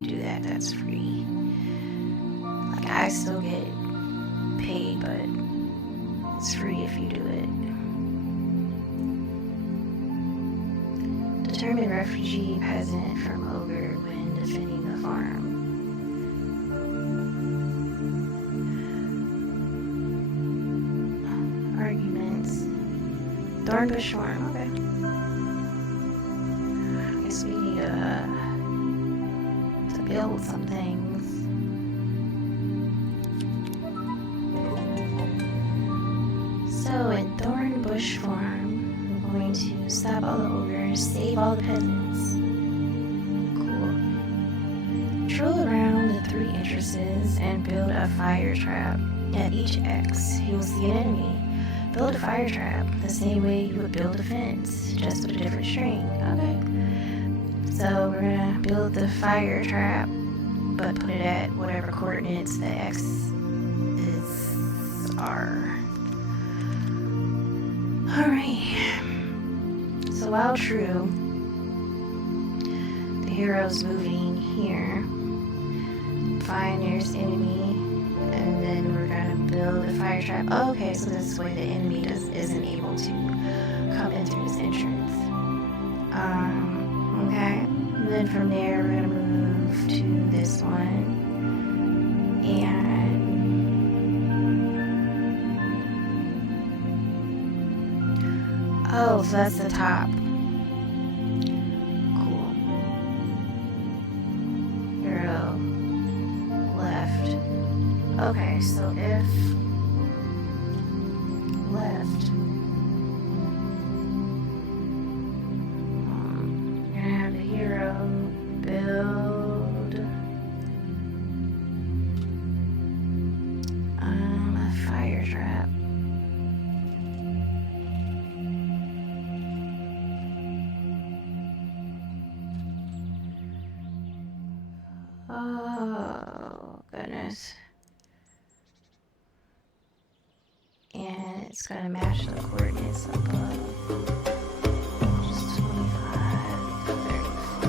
do that, that's free. Like, I still get paid, but it's free if you do it. Determine refugee peasant from ogre when defending the farm. Arguments. Thornbush Farm, okay. I guess we need to build some things. So in Thornbush Farm, I'm going to stop all the ogres, save all the peasants. Cool. Troll around the 3 entrances and build a fire trap. At each X, you will see an enemy. Build a fire trap the same way you would build a fence, just with a different string. Okay. So we're gonna build the fire trap, but put it at whatever coordinates the X are. Alright. So while true, the hero's moving here. Find nearest enemy, and then we're gonna build a fire trap. Oh, okay, so this way the enemy isn't able to come in through this entrance. Okay. And then from there we're gonna move to this one. And oh, so that's the top. Cool. Hero left. Okay, so if left, you're gonna have the hero build a fire trap. Oh, goodness. And it's going to match the coordinates above. Just 25, 34.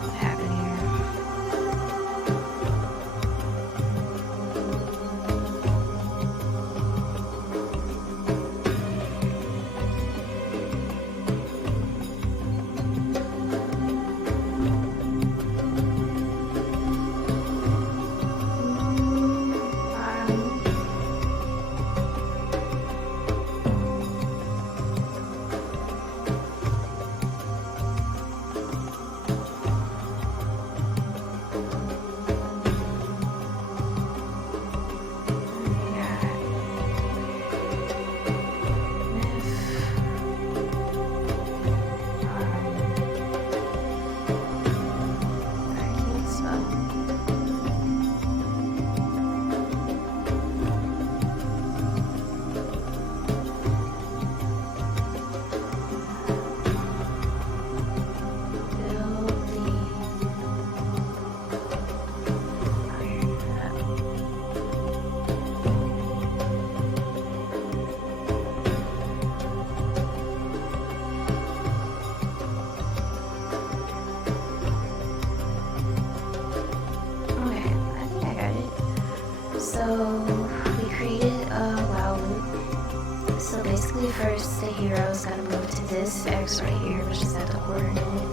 What happened here? So we created a while loop. So basically first the hero's gotta move to this X right here, which is at the coordinate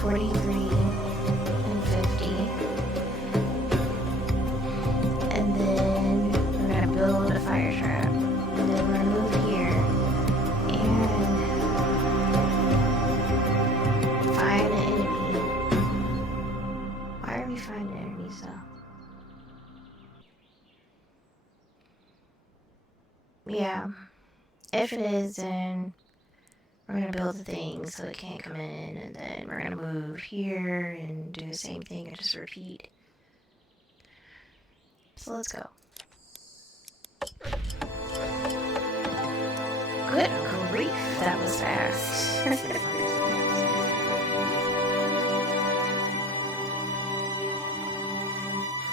43 and 50. And then we're gonna build a fire trap. And then we're gonna move here and find an enemy. Why are we finding enemies though? Yeah, if it is, then we're gonna build the thing so it can't come in, and then we're gonna move here and do the same thing and just repeat. So let's go. Good grief, that was fast.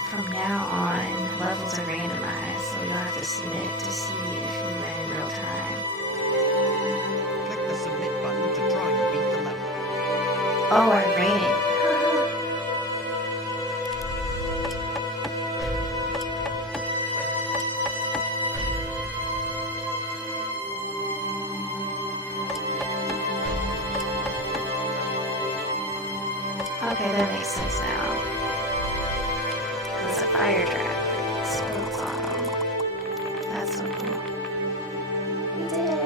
From now on, levels are randomized, so you'll have to submit to see if you Oh, we're raining. Okay, that makes sense now. It's a fire dragon. So cool. That's so cool. We did it!